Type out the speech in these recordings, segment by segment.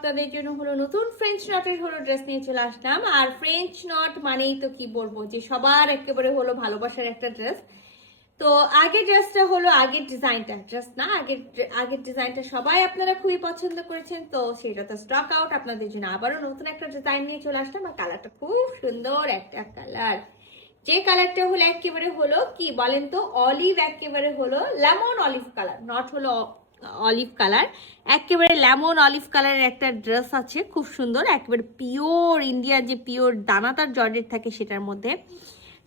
আপনাদের জন্য হলো নতুন ফ্রেঞ্চ নটের হলো ড্রেস নিয়ে চলে আসলাম। আর ফ্রেঞ্চ নট মানেই তো কি বলবো, যে সবার একেবারে হলো ভালোবাসার একটা ড্রেস। তো আগের ড্রেসটা হলো আগের ডিজাইনটা, জাস্ট না, আগের ডিজাইনটা সবাই আপনারা খুবই পছন্দ করেছেন, তো সেটা তো স্টক আউট। আপনাদের জন্য আবারও নতুন একটা ডিজাইন নিয়ে চলে আসলাম। আর কালারটা খুব সুন্দর একটা কালার, যে কালারটা হলো একেবারে হলো কি বলেন তো, অলিভ, একেবারে হলো লেমন অলিভ কালার, নট হলো অলিভ কালার, একেবারে লেমন অলিভ কালারের একটা ড্রেস আছে, খুব সুন্দর, একেবারে পিওর ইন্ডিয়ার যে পিওর দানাদার জর্জেট থাকে সেটার মধ্যে।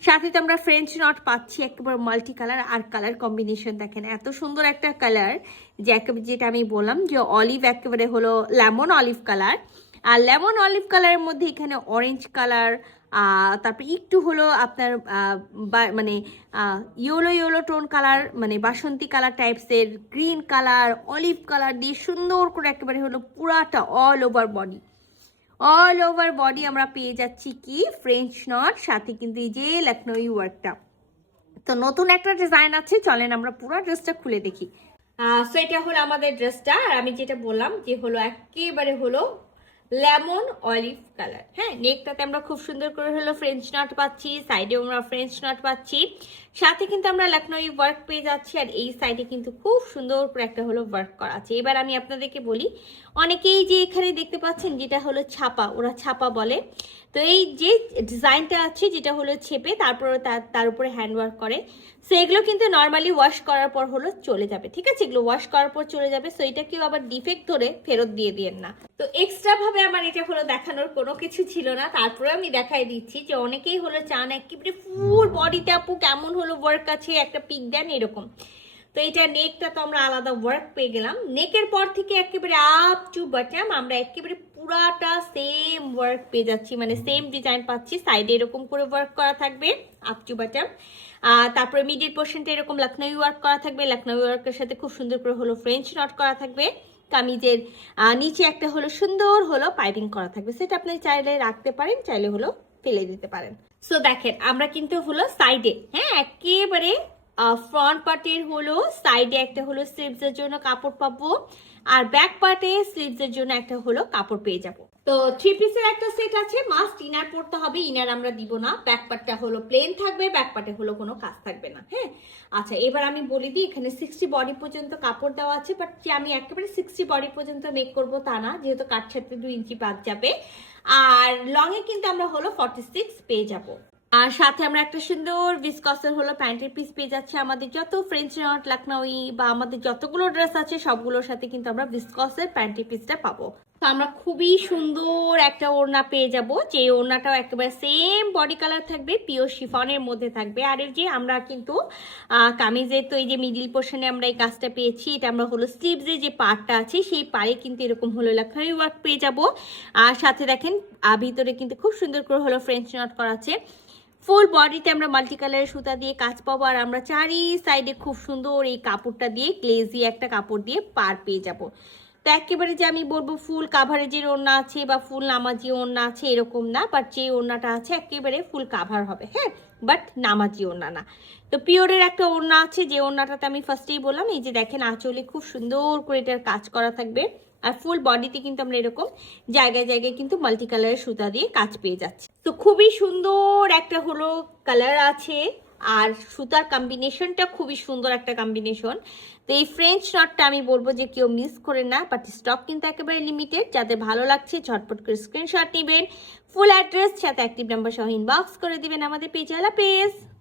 সাথে তো আমরা ফ্রেঞ্চ নট পাচ্ছি একেবারে মাল্টি কালার। আর কালার কম্বিনেশন দেখেন, এত সুন্দর একটা কালার, যে একেবারে যেটা আমি বললাম যে অলিভ, একেবারে হলো লেমন অলিভ কালার। আর লেমন অলিভ কালারের মধ্যে এখানে অরেঞ্জ কালার, তারপরে একটু হলো আপনার মানে ইয়েলো ইয়েলো টোন কালার, মানে বাসন্তী কালার টাইপসের, গ্রিন কালার, অলিভ কালার দিয়ে সুন্দর করে একেবারে হলো পুরাটা অল ওভার বডি আমরা পেয়ে যাচ্ছি কি ফ্রেঞ্চ নট, সাথে কিন্তু এই যে লখনৌই ওয়ার্কটা। তো নতুন একটা ডিজাইন আছে, চলেন আমরা পুরো ড্রেসটা খুলে দেখি। সো এটা হলো আমাদের ড্রেসটা। আর আমি যেটা বললাম যে হলো একেবারে হলো লেমন অলিভ কালার। হ্যাঁ, নেকটাতে আমরা খুব সুন্দর করে হলো ফ্রেঞ্চ নট পাচ্ছি, সাইডেও আমরা ফ্রেঞ্চ নট পাচ্ছি, সাথে কিন্তু আমরা লখনৌই ওয়ার্ক পেয়ে যাচ্ছি। আর এই সাইডে কিন্তু খুব সুন্দর করে একটা হলো ওয়ার্ক করা আছে। এবার আমি আপনাদেরকে বলি, অনেকেই যে এখানে দেখতে পাচ্ছেন যেটা হলো ছাপা, ওরা ছাপা বলে, তো এই যে ডিজাইনটা আছে যেটা হলো ছেপে তারপর তার উপরে হ্যান্ড ওয়ার্ক করে, সো এগুলো কিন্তু নর্মালি ওয়াশ করার পর হলো চলে যাবে, ঠিক আছে, এগুলো ওয়াশ করার পর চলে যাবে। সো এটা কেউ আবার ডিফেক্ট ধরে ফেরত দিয়ে দিয়েন না। তো এক্সট্রা ভাবে আমার এটা হলো দেখানোর কোনো কিছু ছিল না, তারপরে আমি দেখাই দিচ্ছি যে অনেকেই হলো চান একেবারে ফুল বডিতে আপু কেমন হলো ওয়ার্ক আছে, একটা পিক দেন এরকম। তো এটা নেকটা তো আমরা আলাদা ওয়ার্ক পেয়ে গেলাম, নেকের পর থেকে একেবারে আপ টু বটম আমরা একেবারে পুরাটা সেম ওয়ার্ক পেয়ে যাচ্ছি, মানে সেম ডিজাইন পাচ্ছি। সাইডে এরকম করে ওয়ার্ক করা থাকবে আপ টু বটম, তারপরে মিডিল পোর্শনটা এরকম লখনৌই ওয়ার্ক করা থাকবে, লখনৌই ওয়ার্কের সাথে খুব সুন্দর করে হলো ফ্রেঞ্চ নট করা থাকবে। কামিজের নিচে একটা হলো সুন্দর হলো পাইপিং করা থাকবে, সেটা আপনি চাইলে রাখতে পারেন, চাইলে হলো ফেলে দিতে পারেন। সো দেখেন আমরা কিন্তু হলো সাইডে, হ্যাঁ, একেবারে ফ্রন্ট পার্টের হলো সাইডে একটা হলো স্লিভসের জন্য কাপড় পাবো, আর ব্যাক পার্টে স্লিভসের জন্য একটা হলো কাপড় পেয়ে যাব। তো থ্রি পিসের একটা সেট আছে, মাস্ট ইনার পড়তে হবে, ইনার আমরা দিব না, ব্যাক পার্টটা হলো প্লেন থাকবে, ব্যাক পার্টে হলো কোনো কাজ থাকবে না। হ্যাঁ, আচ্ছা এবার আমি বলি দিই, এখানে 60 বডি পর্যন্ত কাপড় দেওয়া আছে, বাট যে আমি একেবারে 60 বডি পর্যন্ত মেক করব তা না, যেহেতু কাট ছাড়তে 2 ইঞ্চি বাদ যাবে। আর লং এ কিন্তু আমরা হলো 46 পেয়ে যাব। আর সাথে আমরা একটা সুন্দর ভিসকসের হলো প্যান্টের পিস পেয়ে যাচ্ছে। আমাদের যত ফ্রেঞ্চ নট, লখনৌই বা আমাদের যতগুলো ড্রেস আছে সবগুলোর সাথে কিন্তু আমরা ভিসকসের প্যান্টের পিসটা পাবো। তো আমরা খুবই সুন্দর একটা ওড়না পেয়ে যাব, যে ওড়নাটাও একেবারে সেম বডি কালার থাকবে, পিওর শিফনের মধ্যে থাকবে। আর এই যে আমরা কিন্তু কামিজের তো এই যে মিডিল পোর্শনে আমরা এই কাজটা পেয়েছি, এটা আমরা হলো স্লিভসের যে পার্টটা আছে সেই পাড়ে কিন্তু এরকম হলো লখনৌই ওয়ার্ক পেয়ে যাব। আর সাথে দেখেন ভিতরে কিন্তু খুব সুন্দর করে হলো ফ্রেঞ্চ নট করা আছে। ফুল বডিতে আমরা মাল্টি কালারের সুতা দিয়ে কাজ পাবো, আর আমরা চারি সাইডে খুব সুন্দর এই কাপড়টা দিয়ে গ্লেজি একটা কাপড় দিয়ে পার পেয়ে যাব। তো একেবারে যে আমি বলবো ফুল কাভারে যে ওড়না আছে বা ফুল নামাজি ওড়না আছে এরকম না, বাট যে ওড়নাটা আছে একেবারে ফুল কাভার হবে, হ্যাঁ, বাট নামাজি ওড়না না। তো পিওরের একটা ওড়না আছে, যে ওড়নাটাতে আমি ফার্স্টেই বললাম, এই যে দেখেন আঁচলে খুব সুন্দর করে এটার কাজ করা থাকবে। আর ফুল বডিতে কিন্তু আমরা এরকম জায়গায় জায়গায় কিন্তু মাল্টি কালারের সুতা দিয়ে কাজ পেয়ে যাচ্ছি। তো খুবই সুন্দর একটা হলো কালার আছে, আর সুতার কম্বিনেশনটা খুবই সুন্দর একটা কম্বিনেশন। তো এই ফ্রেঞ্চ নটটা আমি বলবো যে কেউ মিস করে না, বাট স্টক কিন্তু একেবারে লিমিটেড। যাদের ভালো লাগছে ঝটপট করে স্ক্রিনশট নেবেন, ফুল অ্যাড্রেস সাথে অ্যাক্টিভ নাম্বার সহ ইনবক্স করে দিবেন আমাদের পেজ। আল্লাহ হাফেজ।